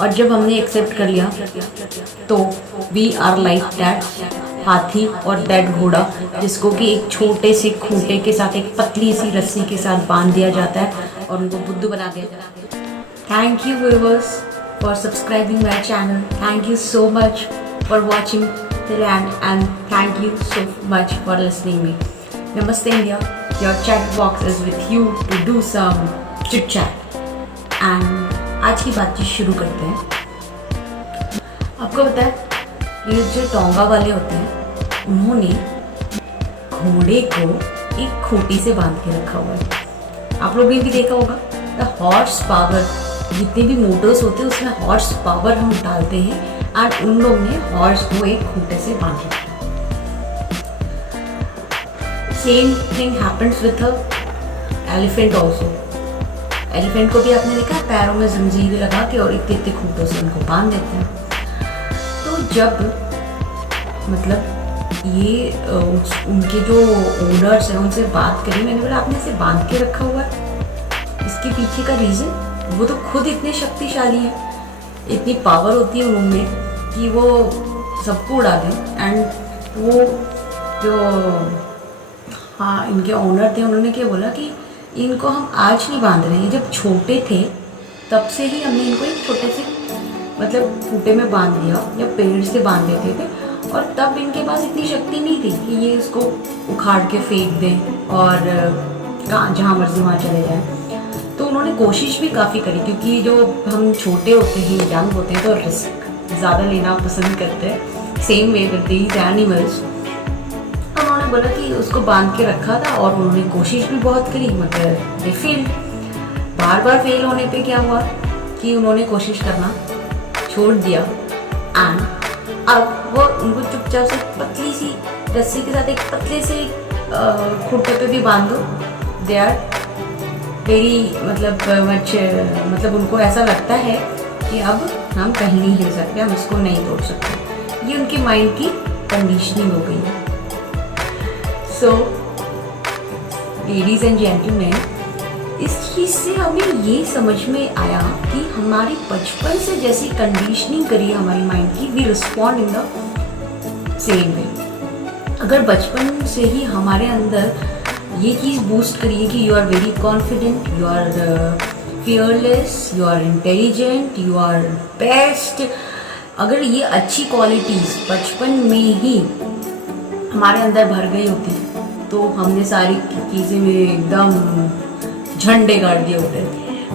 और जब हमने एक्सेप्ट कर लिया तो वी आर लाइक दैट हाथी और दैट घोड़ा, जिसको कि एक छोटे से खूंटे के साथ एक पतली सी रस्सी के साथ बांध दिया जाता है और उनको बुद्धू बना दिया जाता है। Thank you viewers for subscribing my channel. Thank you so much for watching till end and thank you so much for listening me. Namaste India, your chat box is with you to do some chit chat and आज की बातचीत शुरू करते हैं। आपको पता है ये जो टोंगा वाले होते हैं उन्होंने घोड़े को एक खूंटी से बांध के रखा हुआ है। आप लोगों ने भी देखा होगा द हॉर्स पावर, जितने भी मोटर्स होते हैं उसमें हॉर्स पावर हम डालते हैं और उन लोगों ने हॉर्स को एक खूंटे से बांध रखा। Same thing happens with elephant also. Elephant को भी आपने देखा पैरों में जंजीरें लगा के और इतने इतने खूंटों से उनको बांध देते हैं। तो जब मतलब ये उनके जो ओनर्स हैं उनसे बात करी, मैंने बोला आपने इसे बांध के रखा हुआ है, इसके पीछे का रीज़न, वो तो खुद इतने शक्तिशाली हैं, इतनी पावर होती है उनमें कि वो सबको उड़ा दें। एंड वो जो इनके ओनर थे उन्होंने क्या बोला कि इनको हम आज नहीं बांध रहे हैं, जब छोटे थे तब से ही हमने इनको एक छोटे से मतलब खूंटे में बांध दिया या पेड़ से बांध देते थे, और तब इनके पास इतनी शक्ति नहीं थी कि ये इसको उखाड़ के फेंक दें और जहाँ मर्जी वहाँ चले जाएं। तो उन्होंने कोशिश भी काफ़ी करी, क्योंकि जो हम छोटे होते हैं यंग होते हैं तो रिस्क ज़्यादा लेना पसंद करते हैं, same way with these animals. उन्होंने बोला कि उसको बांध के रखा था और उन्होंने कोशिश भी बहुत करी मगर दे फेल। बार बार फेल होने पे क्या हुआ कि उन्होंने कोशिश करना छोड़ दिया एंड अब वो उनको चुपचाप से पतली सी रस्सी के साथ एक पतले से खूंटे पे भी बांध दो, दे आर वेरी मतलब उनको ऐसा लगता है कि अब हम कहीं नहीं हिल सकते, हम इसको नहीं तोड़ सकते। ये उनके माइंड की कंडीशनिंग हो गई है। सो लेडीज एंड जेंटलमैन, इस चीज़ से हमें ये समझ में आया कि हमारी बचपन से जैसी कंडीशनिंग करी हमारी माइंड की, we respond in the same way. अगर बचपन से ही हमारे अंदर ये चीज़ बूस्ट करिए कि you are very confident, you are fearless, you are intelligent, you are best, अगर ये अच्छी क्वालिटीज़ बचपन में ही हमारे अंदर भर गई होती तो हमने सारी चीज़ें में एकदम झंडे गाड़ दिए होते।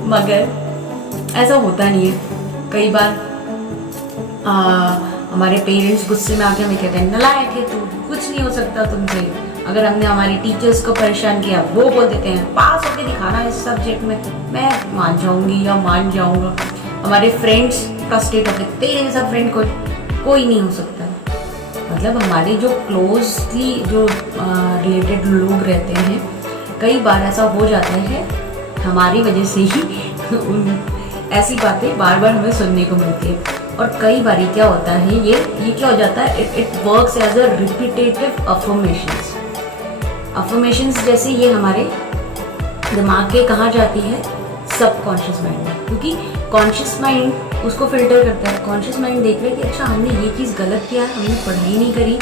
मगर ऐसा होता नहीं है। कई बार हमारे पेरेंट्स गुस्से में आके हमें कहते हैं नालायक है तू, कुछ नहीं हो सकता तुमसे। अगर हमने हमारी टीचर्स को परेशान किया वो बोल देते हैं पास होके दिखाना इस सब्जेक्ट में, मैं मान जाऊंगी या मान जाऊंगा। हमारे फ्रेंड्स फ्रस्ट्रेट होते तेरे जैसा फ्रेंड कोई नहीं हो सकता। मतलब हमारे जो क्लोजली जो रिलेटेड लोग रहते हैं, कई बार ऐसा हो जाता है हमारी वजह से ही ऐसी बातें बार बार हमें सुनने को मिलती है। और कई बार क्या होता है ये क्या हो जाता है, it works as a repetitive affirmations जैसे ये हमारे दिमाग के कहाँ जाती है, सबकॉन्शियस माइंड में, क्योंकि कॉन्शियस माइंड उसको फिल्टर करता है। कॉन्शियस माइंड देख रहे कि अच्छा हमने ये चीज़ गलत किया, हमने पढ़ाई नहीं करी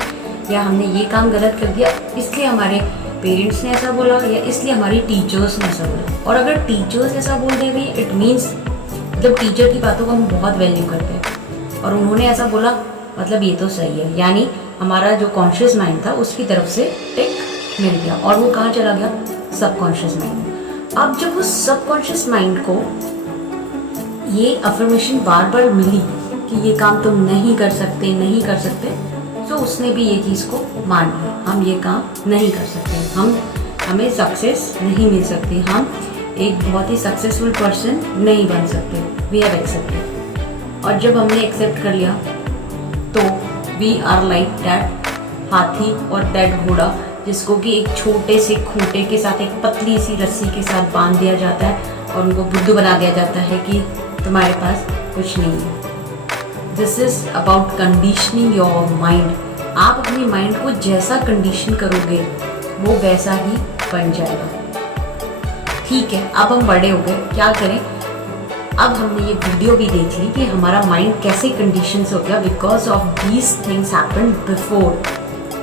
या हमने ये काम गलत कर दिया, इसलिए हमारे पेरेंट्स ने ऐसा बोला या इसलिए हमारी टीचर्स ने ऐसा बोला। और अगर टीचर्स ऐसा बोल दे रही इट मीन्स मतलब टीचर की बातों को हम बहुत वैल्यू करते हैं और उन्होंने ऐसा बोला मतलब ये तो सही है, यानी हमारा जो कॉन्शियस माइंड था उसकी तरफ से टिक मिल गया और वो कहाँ चला गया, सबकॉन्शियस माइंड में। अब जब उस सबकॉन्शियस माइंड को ये अफर्मेशन बार बार मिली कि ये काम तुम नहीं कर सकते, तो उसने भी ये चीज़ को मान लिया हम ये काम नहीं कर सकते, हमें सक्सेस नहीं मिल सकती, हम एक बहुत ही सक्सेसफुल पर्सन नहीं बन सकते, वी हैव एक्सेप्टेड। और जब हमने एक्सेप्ट कर लिया तो वी आर लाइक दैट हाथी और दैट घोड़ा, जिसको कि एक छोटे से खूंटे के साथ एक पतली सी रस्सी के साथ बांध दिया जाता है और उनको बुद्धू बना दिया जाता है कि तुम्हारे पास कुछ नहीं है। This is about conditioning your mind. आप अपने माइंड को जैसा कंडीशन करोगे वो वैसा ही बन जाएगा। ठीक है, अब हम बड़े हो गए, क्या करें, अब हमने ये वीडियो भी देख ली कि हमारा माइंड कैसे कंडीशंस हो गया because of these things happened before.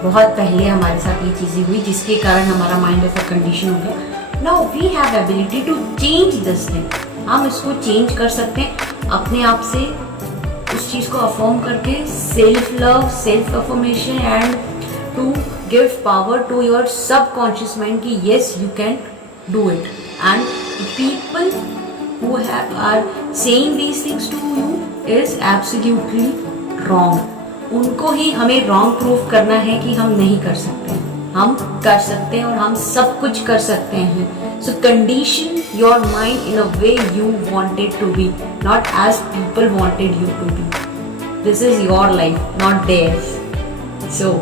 बहुत पहले हमारे साथ ये चीज़ें हुई जिसके कारण हमारा माइंड ऐसा कंडीशन हो गया। Now we have ability to change this thing. हम इसको चेंज कर सकते हैं अपने आप से, उस चीज़ को अफर्म करके, self love, self affirmation and to give power to your subconscious mind कि yes you can do it. And people who are saying these things to you is absolutely wrong. उनको ही हमें wrong proof करना है कि हम नहीं कर सकते, हम कर सकते हैं और हम सब कुछ कर सकते हैं. So condition your mind in a way you want it to be, not as people wanted you to be. This is your life, not theirs. So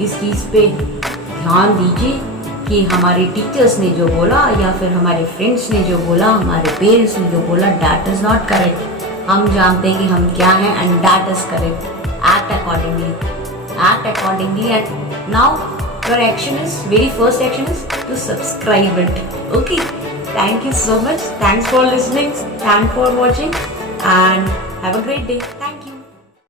इस चीज़ पे ध्यान दीजिए कि हमारे टीचर्स ने जो बोला या फिर हमारे फ्रेंड्स ने जो बोला, हमारे पेरेंट्स ने जो बोला, दैट इज़ नॉट करेक्ट. हम जानते हैं कि हम क्या हैं and that is correct. Act accordingly and now your action is, very first action is to subscribe it. Okay, thank you so much. Thanks for listening. Thanks for watching and have a great day.